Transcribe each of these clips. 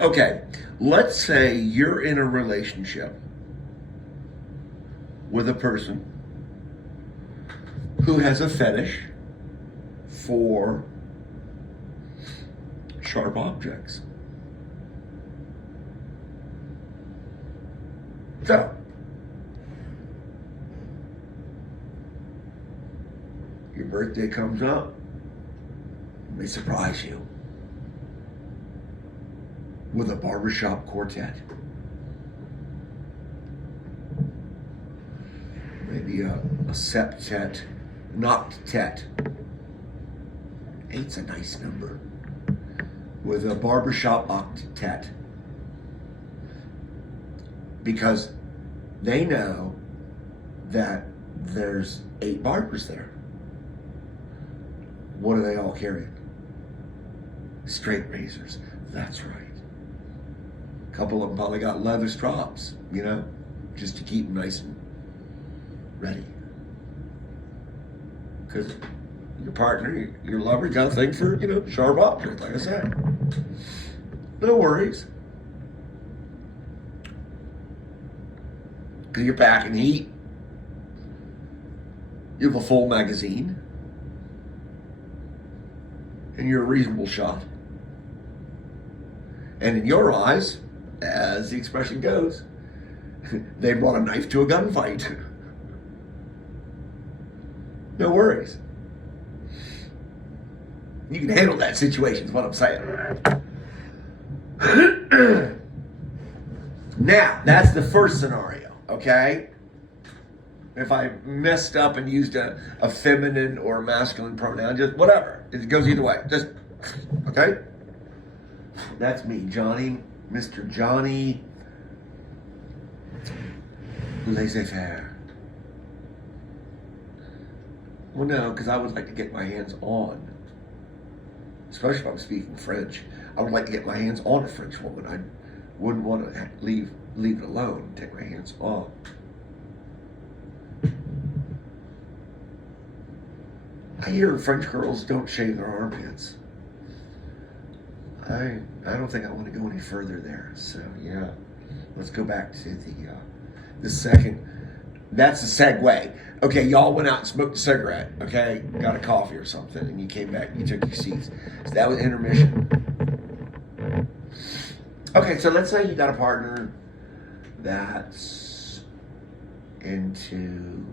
Okay, let's say you're in a relationship with a person who has a fetish for sharp objects. So, your birthday comes up, they surprise you with a barbershop quartet. Maybe a septet, an octet. Eight's a nice number. With a barbershop octet. Because they know that there's 8 barbers there. What are they all carrying? Straight razors. That's right. A couple of them probably got leather straps, just to keep them nice and ready. Because your partner, your lover, got a thing for, sharp objects, like I said. No worries. Because you're packing heat. You have a full magazine. And you're a reasonable shot. And in your eyes, as the expression goes, they brought a knife to a gunfight. No worries. You can handle that situation, is what I'm saying. Now, that's the first scenario, okay? If I messed up and used a feminine or a masculine pronoun, just whatever. It goes either way. Just, okay? That's me, Johnny, Mr. Johnny Laissez-faire. Well, no, because I would like to get my hands on, especially if I'm speaking French, I would like to get my hands on a French woman. I wouldn't want to leave it alone, take my hands off. I hear French girls don't shave their armpits. I don't think I want to go any further there. So yeah, let's go back to the second. That's the segue. Okay, y'all went out and smoked a cigarette. Okay, got a coffee or something, and you came back. And you took your seats. So that was intermission. Okay, so let's say you got a partner that's into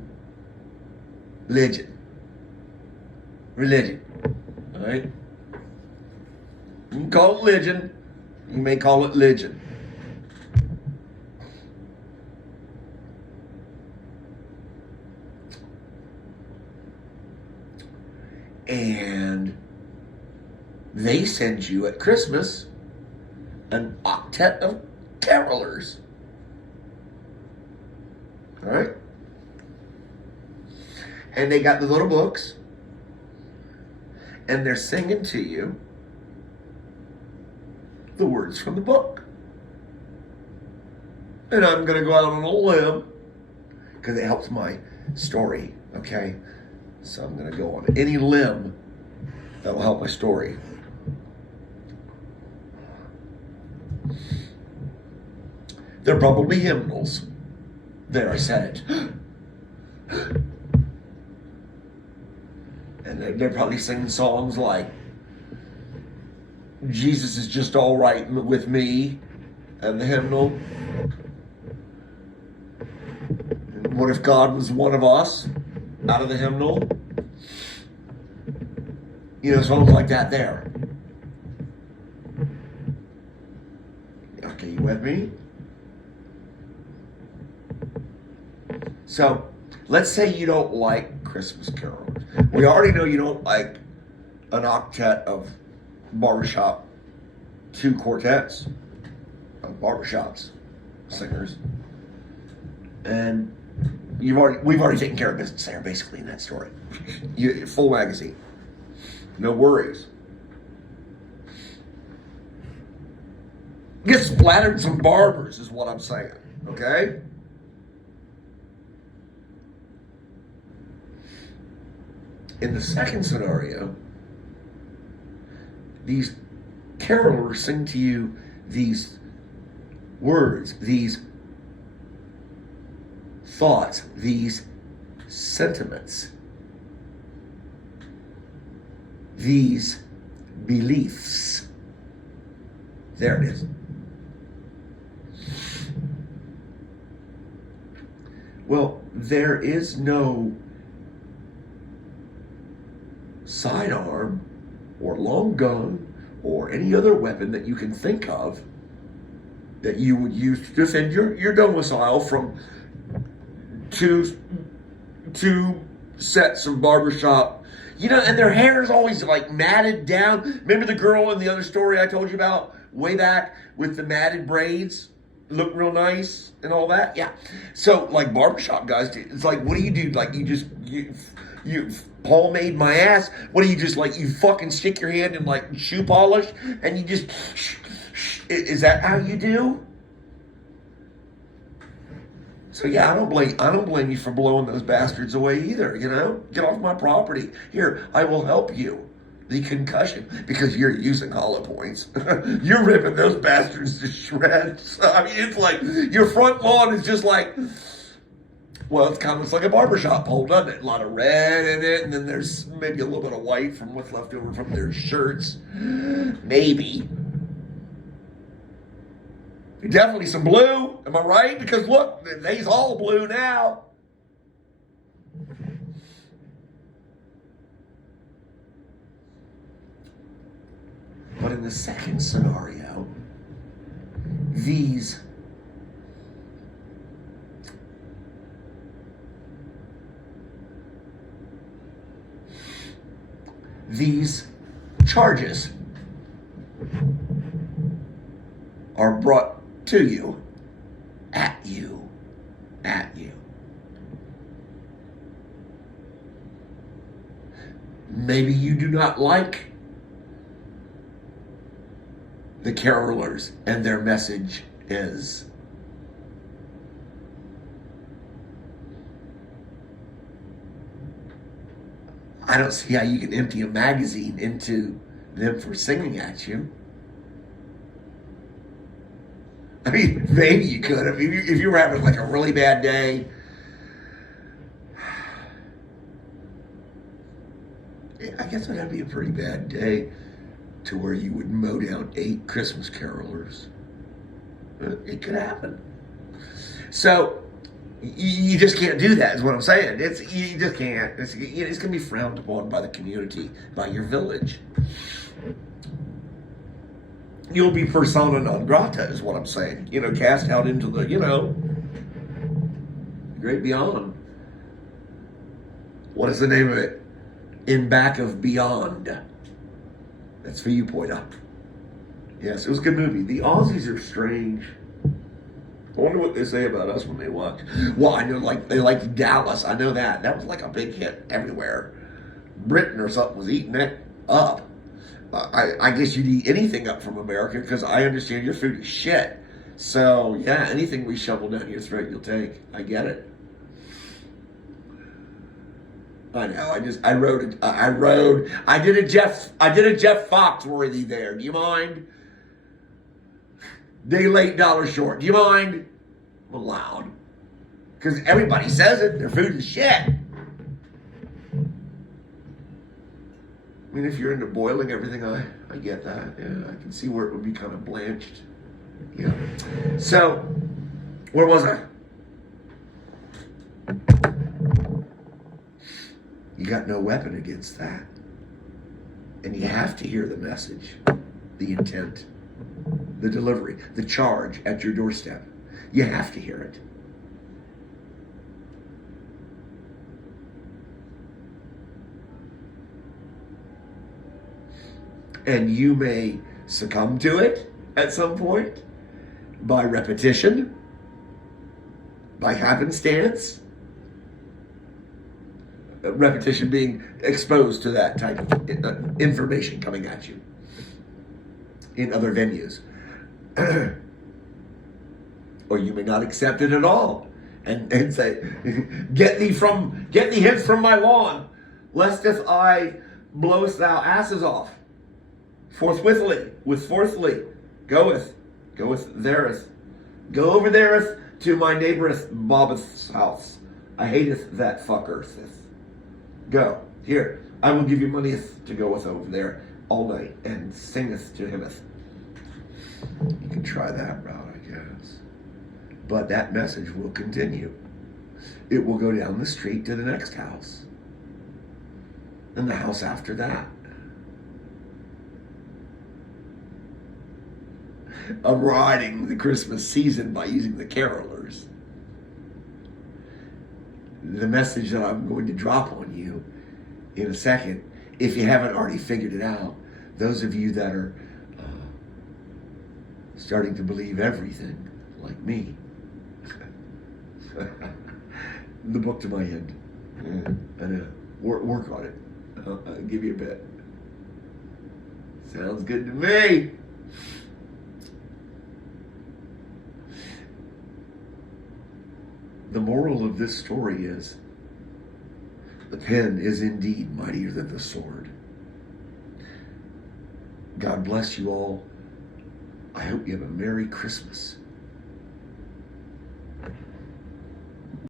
religion, all right? You can call it religion. You may call it religion. And they send you at Christmas an octet of carolers. All right? And they got the little books. And they're singing to you the words from the book. And I'm going to go out on a limb because it helps my story, okay? So I'm going to go on any limb that will help my story. They're probably hymnals. There, I said it. And they're probably singing songs like, Jesus is just all right with me, and the hymnal. And what if God was one of us, out of the hymnal? Songs like that there. Okay, you with me? So, let's say you don't like Christmas carols. We already know you don't like an octet of Barbershop, 2 quartets of barbershops, singers. And we've already taken care of business there, basically, in that story. Full magazine. No worries. Get splattered some barbers is what I'm saying, okay? In the second scenario, these carolers sing to you these words, these thoughts, these sentiments, these beliefs. There it is. Well, there is no sidearm or long gun or any other weapon that you can think of that you would use to defend your domicile from two sets of barbershop. And their hair is always like matted down. Remember the girl in the other story I told you about way back with the matted braids? Look real nice and all that? Yeah. So, like barbershop guys, it's like, what do you do? Like, you pomade my ass? What do you just, like, you fucking stick your hand in, like, shoe polish and you just, is that how you do? So yeah, I don't blame you for blowing those bastards away either, Get off my property. Here, I will help you. The concussion, because you're using hollow points. You're ripping those bastards to shreds. I mean, it's like your front lawn is just like, well, it's kind of looks like a barbershop pole, doesn't it? A lot of red in it, and then there's maybe a little bit of white from what's left over from their shirts. Maybe. Definitely some blue, am I right? Because look, they's all blue now. But in the second scenario, these charges are brought to you, at you. Maybe you do not like the carolers and their message is. I don't see how you can empty a magazine into them for singing at you. I mean, maybe you could. I mean, if you were having like a really bad day, I guess it would have to be a pretty bad day to where you would mow down 8 Christmas carolers. It could happen. So you just can't do that, is what I'm saying. You just can't. It's going to be frowned upon by the community, by your village. You'll be persona non grata, is what I'm saying. Cast out into the, great beyond. What is the name of it? In Back of Beyond. That's for you, Poita. Yes, it was a good movie. The Aussies are strange. I wonder what they say about us when they watch. Well, I know, like, they like Dallas. I know that. That was like a big hit everywhere. Britain or something was eating it up. I guess you'd eat anything up from America because I understand your food is shit. So, yeah, anything we shovel down your throat, you'll take. I get it. I know. I did a Jeff Foxworthy there. Do you mind? Day late, dollar short. Do you mind? I'm allowed. Because everybody says it. Their food is shit. I mean, if you're into boiling everything, I get that. Yeah, I can see where it would be kind of blanched. Yeah. So, where was I? You got no weapon against that. And you have to hear the message, the intent, the delivery, the charge at your doorstep. You have to hear it. And you may succumb to it at some point by repetition, by happenstance. Repetition being exposed to that type of information coming at you in other venues. Or you may not accept it at all and say, get thee hence from my lawn, lest if I blowest thou asses off. Forthwithly goeth Go over there to my neighbor's Bob's house. I hateth that fucker, sis. Go. Here, I will give you money to go with over there all night and singeth to him. You can try that route, I guess. But that message will continue. It will go down the street to the next house. And the house after that. I'm riding the Christmas season by using the carolers. The message that I'm going to drop on you in a second, if you haven't already figured it out, those of you that are starting to believe everything, like me, the book to my end. And work on it. I'll give you a bit. Sounds good to me. The moral of this story is the pen is indeed mightier than the sword. God bless you all. I hope you have a Merry Christmas.